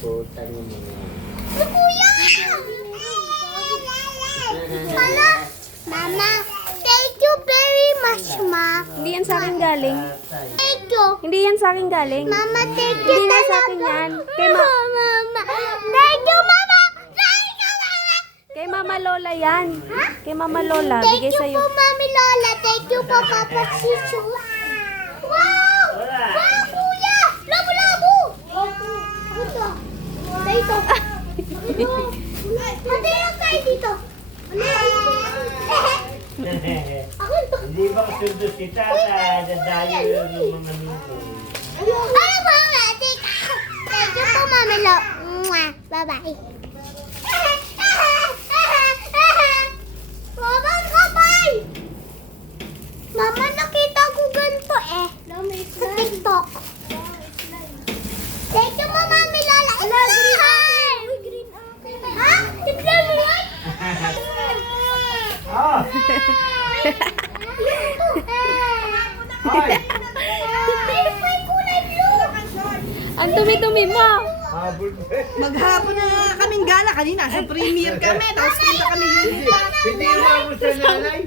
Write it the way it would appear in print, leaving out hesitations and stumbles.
Putang mo. Kuya! Mama! Mama! Thank you very much, Ma. Hindi yan sa akin galing. Thank you. Hindi yan sa akin galing. Mama, thank you Hindi nga sa talaga. akin yan. Mama. Thank you, Mama. Thank you, Mama. Kay Mama Lola yan. Kay Mama Lola. Thank Bigay you sa'yo. po, Mami Lola. Thank you po, Papa Chichu. Wow! Wow, kuya! Labo-labo! Ito. Dito. Ate, yung kayo dito. Ako ito. Hindi ba sundo si Tata? Dadayo yun ng mga nito. Ay, Mama. Thank you po, Mami Lola. Bye-bye. Mama, ang kapal! Mama, nakita ko ganito eh. Sa TikTok. Thank you mo, Mami Lola. Green ha? Tignan mo yan? Ah! Ay! May kulay blue. Ang dumi-dumi mo. Habol mo. Maghapon na nga kaming gala kanina. Sa premiere kami. Tapos punta kami Hindi mo sa nanay.